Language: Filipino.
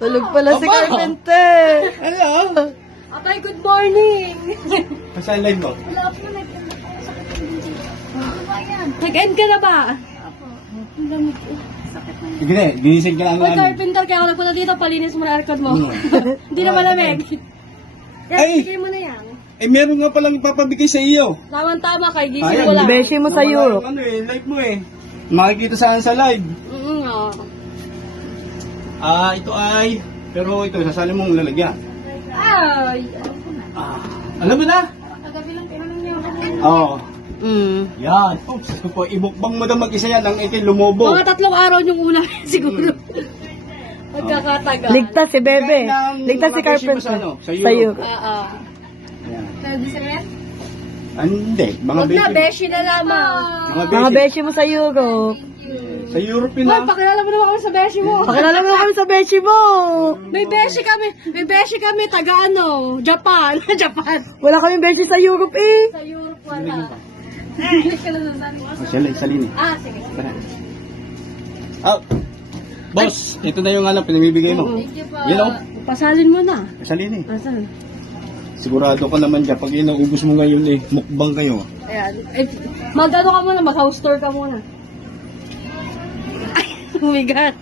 Tulog pala si Aba! Carpenter. Hello? Atay, good morning! Saan live mo? Wala po Ano ba yan? Nag-end ka na ba? Apo. Ang lamig ko. Sakit na. Sige na, ginising ka lang Hoy, namin. Carpenter, kaya ako nagpunta dito, palinis mo na aircon mo. Hindi na malamig. Yan, Ay! bigay mo na yan. Eh, meron nga palang ipapabigay sa iyo. Tama-tama, kay gising Ayan. mo lang. Beshi mo sa Nawala Europe. yung live mo eh. Makikita saan sa live. Oo. Ito ay, pero ito, sasali mong lalagyan. Ay! Alam mo na? Kagabi lang tinanong niyo ako. Oo. Mm. Yan. Oops, po, ibukbang mo na mag-isa yan ang ikin lumobo. Mga 3 araw yung una, siguro. Magkakatagal. Ligtas si Bebe. Bigay ng Ligtas si mga beshi mo Carpenter. sa ano? Sa Sa Europe. Europe. Oo. Yan. Pwede sa yan? Hindi, mga Huwag na, beshi. beshi na lamang. Mga Mga beshi. beshi mo sa Europe. Sa Europe yun Hoy, na. pakilala mo naman kami sa beshi mo. Pakilala mo na kami sa beshi mo. May beshi kami, taga ano, Japan. Japan. Wala kami beshi sa Europe eh. Sa Europe wala. Hindi ka lang nasabi. Salini. Ah, sige. Boss, ito na yung pinamibigay mo. Thank you po. Yan o. Pasalin mo na. Salini. Asan? Sigurado ka naman dyan. Pag inaubos mo ngayon mukbang kayo. Ayan. Mag-ano ka muna, mag-house tour ka muna. Ay, oh my God.